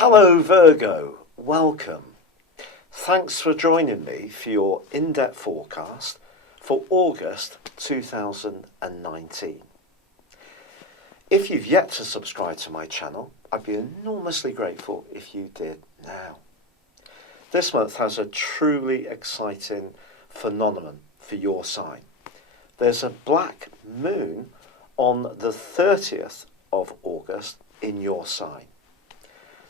Hello Virgo, welcome. Thanks for joining me for your in-depth forecast for August 2019. If you've yet to subscribe to my channel, I'd be enormously grateful if you did now. This month has a truly exciting phenomenon for your sign. There's a black moon on the 30th of August in your sign.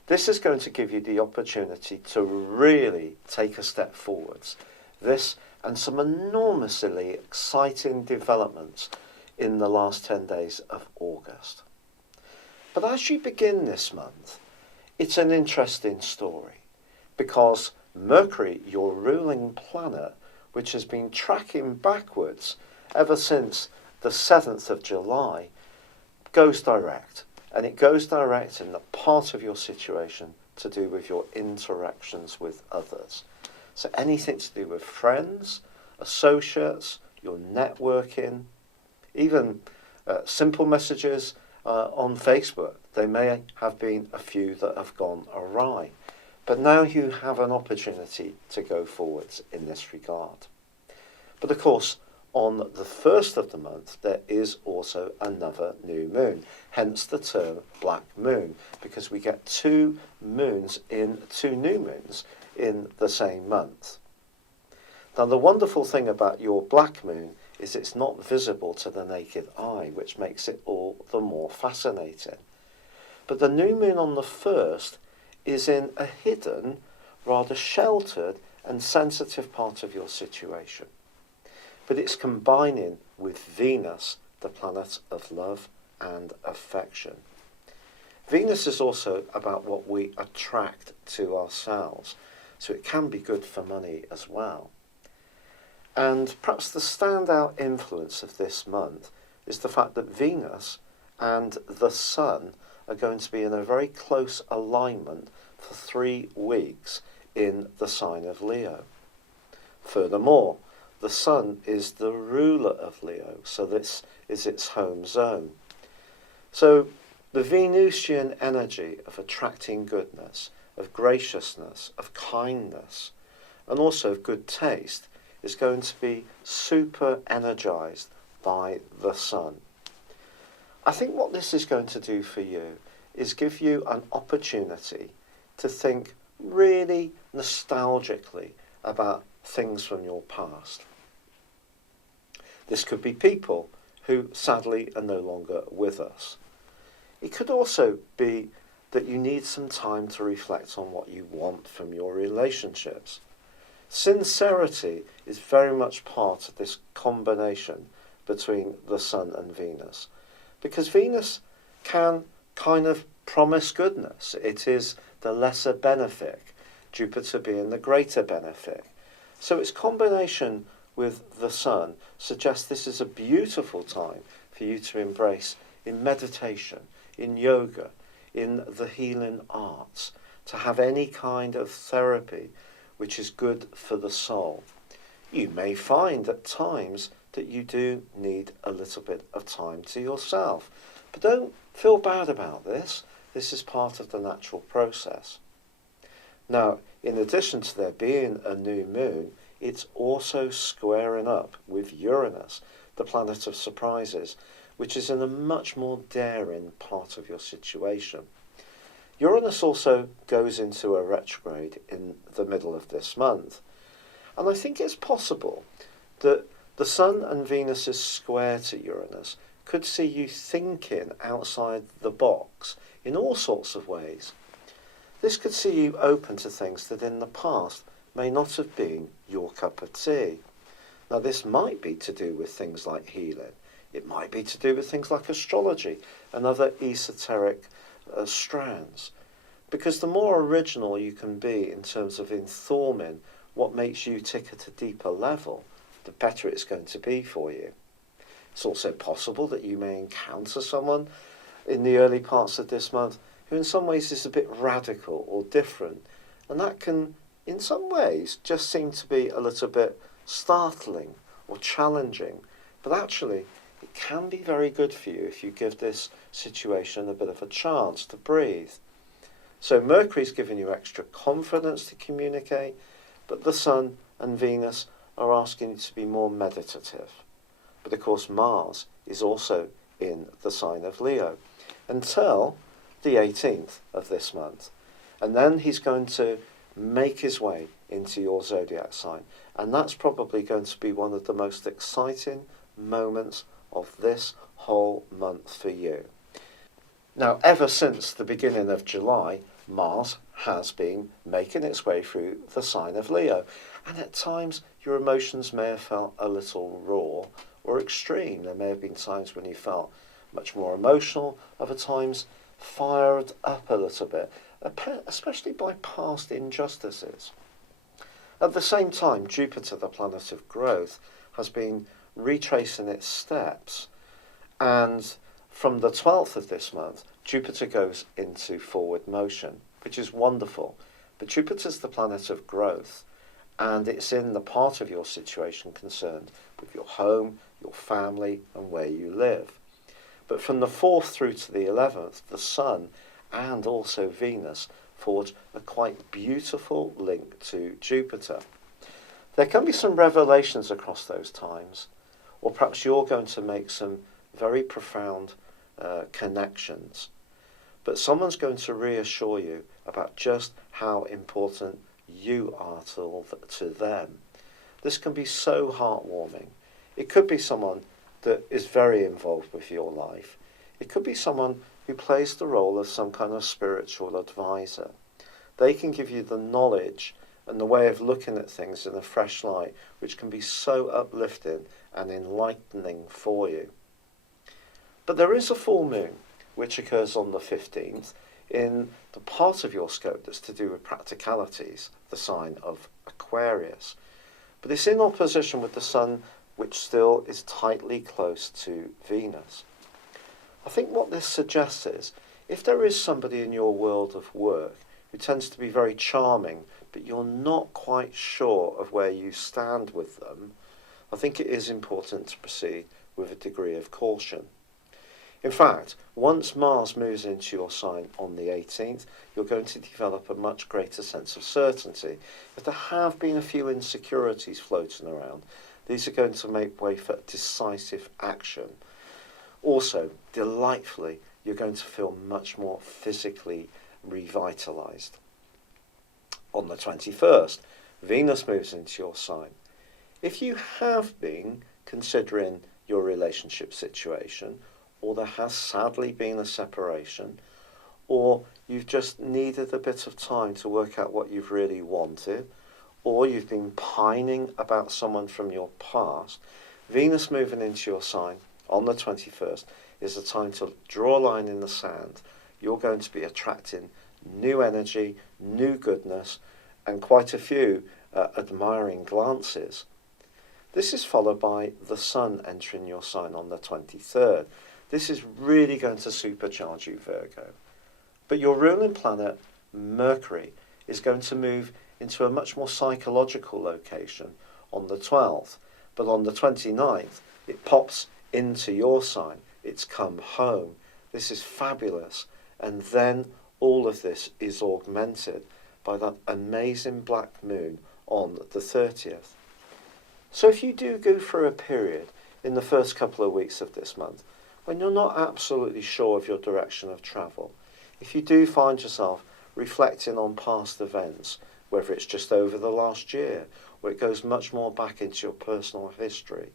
This is going to give you the opportunity to really take a step forwards. This and some enormously exciting developments in the last 10 days of August. But as you begin this month, it's an interesting story because Mercury, your ruling planet, which has been tracking backwards ever since the 7th of July, goes direct. And it goes direct in the part of your situation to do with your interactions with others. So anything to do with friends, associates, your networking, even simple messages on Facebook. There may have been a few that have gone awry. But now you have an opportunity to go forwards in this regard. But of course, on the first of the month, there is also another new moon, hence the term black moon, because we get two new moons in the same month. Now, the wonderful thing about your black moon is it's not visible to the naked eye, which makes it all the more fascinating. But the new moon on the first is in a hidden, rather sheltered and sensitive part of your situation. But it's combining with Venus, the planet of love and affection. Venus is also about what we attract to ourselves, so it can be good for money as well. And perhaps the standout influence of this month is the fact that Venus and the Sun are going to be in a very close alignment for 3 weeks in the sign of Leo. Furthermore, the Sun is the ruler of Leo, so this is its home zone. So the Venusian energy of attracting goodness, of graciousness, of kindness, and also of good taste is going to be super energized by the Sun. I think what this is going to do for you is give you an opportunity to think really nostalgically about things from your past. This could be people who sadly are no longer with us. It could also be that you need some time to reflect on what you want from your relationships. Sincerity is very much part of this combination between the Sun and Venus, because Venus can kind of promise goodness. It is the lesser benefic, Jupiter being the greater benefic. So its combination with the Sun suggests this is a beautiful time for you to embrace in meditation, in yoga, in the healing arts, to have any kind of therapy which is good for the soul. You may find at times that you do need a little bit of time to yourself, but don't feel bad about this. This is part of the natural process. Now, in addition to there being a new moon, it's also squaring up with Uranus, the planet of surprises, which is in a much more daring part of your situation. Uranus also goes into a retrograde in the middle of this month. And I think it's possible that the Sun and Venus's square to Uranus could see you thinking outside the box in all sorts of ways. This could see you open to things that in the past may not have been your cup of tea. Now, this might be to do with things like healing. It might be to do with things like astrology and other esoteric strands. Because the more original you can be in terms of informing what makes you tick at a deeper level, the better it's going to be for you. It's also possible that you may encounter someone in the early parts of this month who in some ways is a bit radical or different. And that can, in some ways, just seem to be a little bit startling or challenging. But actually, it can be very good for you if you give this situation a bit of a chance to breathe. So Mercury's giving you extra confidence to communicate, but the Sun and Venus are asking you to be more meditative. But of course Mars is also in the sign of Leo until the 18th of this month. And then he's going to make his way into your zodiac sign. And that's probably going to be one of the most exciting moments of this whole month for you. Now, ever since the beginning of July, Mars has been making its way through the sign of Leo. And at times, your emotions may have felt a little raw or extreme. There may have been times when you felt much more emotional, other times fired up a little bit, especially by past injustices. At the same time, Jupiter, the planet of growth, has been retracing its steps, and from the 12th of this month, Jupiter goes into forward motion, which is wonderful. But Jupiter's the planet of growth, and it's in the part of your situation concerned with your home, your family, and where you live. But from the 4th through to the 11th, the Sun and also Venus forge a quite beautiful link to Jupiter. There can be some revelations across those times, or perhaps you're going to make some very profound connections. But someone's going to reassure you about just how important you are to them. This can be so heartwarming. It could be someone that is very involved with your life. It could be someone who plays the role of some kind of spiritual advisor. They can give you the knowledge and the way of looking at things in a fresh light, which can be so uplifting and enlightening for you. But there is a full moon, which occurs on the 15th, in the part of your scope that's to do with practicalities, the sign of Aquarius. But it's in opposition with the Sun, which still is tightly close to Venus. I think what this suggests is, if there is somebody in your world of work who tends to be very charming, but you're not quite sure of where you stand with them, I think it is important to proceed with a degree of caution. In fact, once Mars moves into your sign on the 18th, you're going to develop a much greater sense of certainty. If there have been a few insecurities floating around, these are going to make way for decisive action. Also, delightfully, you're going to feel much more physically revitalized. On the 21st, Venus moves into your sign. If you have been considering your relationship situation, or there has sadly been a separation, or you've just needed a bit of time to work out what you've really wanted, or you've been pining about someone from your past, Venus moving into your sign on the 21st is a time to draw a line in the sand. You're going to be attracting new energy, new goodness, and quite a few admiring glances. This is followed by the Sun entering your sign on the 23rd. This is really going to supercharge you, Virgo. But your ruling planet, Mercury, is going to move into a much more psychological location on the 12th. But on the 29th, it pops into your sign. It's come home. This is fabulous. And then all of this is augmented by that amazing black moon on the 30th. So if you do go through a period in the first couple of weeks of this month when you're not absolutely sure of your direction of travel, if you do find yourself reflecting on past events, whether it's just over the last year, or it goes much more back into your personal history,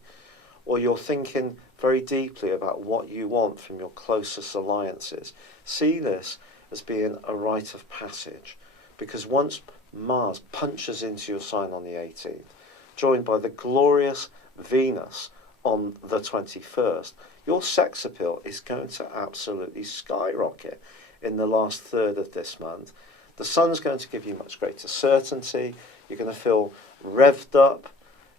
or you're thinking very deeply about what you want from your closest alliances, see this as being a rite of passage. Because once Mars punches into your sign on the 18th, joined by the glorious Venus on the 21st, your sex appeal is going to absolutely skyrocket in the last third of this month. The Sun's going to give you much greater certainty. You're going to feel revved up.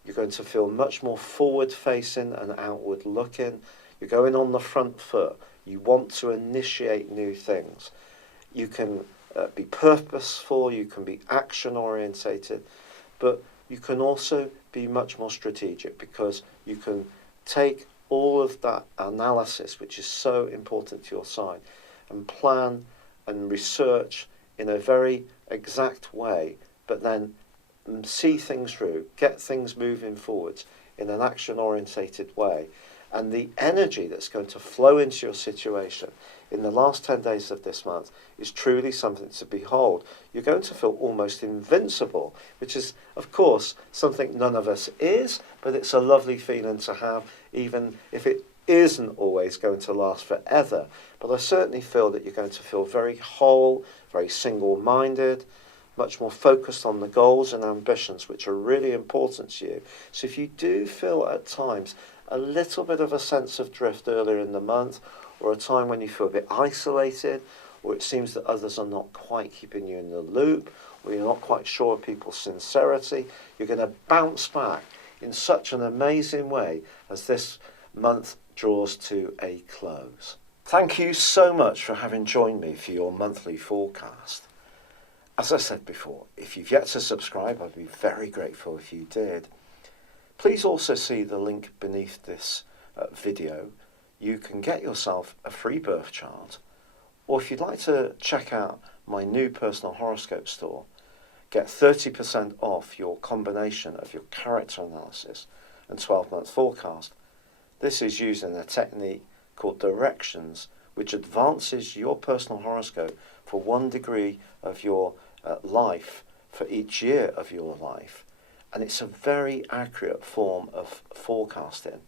You're going to feel much more forward-facing and outward-looking. You're going on the front foot. You want to initiate new things. You can be purposeful. You can be action-orientated. But you can also be much more strategic, because you can take all of that analysis, which is so important to your sign, and plan and research in a very exact way, but then see things through, get things moving forwards in an action-orientated way. And the energy that's going to flow into your situation in the last 10 days of this month is truly something to behold. You're going to feel almost invincible, which is, of course, something none of us is, but it's a lovely feeling to have, even if it isn't always going to last forever. But I certainly feel that you're going to feel very whole, very single-minded, much more focused on the goals and ambitions which are really important to you. So if you do feel at times a little bit of a sense of drift earlier in the month, or a time when you feel a bit isolated, or it seems that others are not quite keeping you in the loop, or you're not quite sure of people's sincerity, you're going to bounce back in such an amazing way as this month draws to a close. Thank you so much for having joined me for your monthly forecast. As I said before, if you've yet to subscribe, I'd be very grateful if you did. Please also see the link beneath this video. You can get yourself a free birth chart, or if you'd like to check out my new personal horoscope store, get 30% off your combination of your character analysis and 12-month forecast. This is using a technique called directions, which advances your personal horoscope for 1 degree of your life for each year of your life. And it's a very accurate form of forecasting.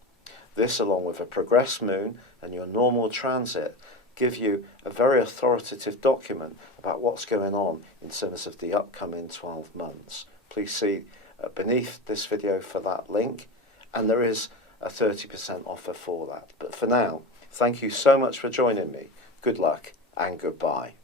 This, along with a progressed moon and your normal transit, give you a very authoritative document about what's going on in terms of the upcoming 12 months. Please see beneath this video for that link, and there is a 30% offer for that. But for now, thank you so much for joining me. Good luck and goodbye.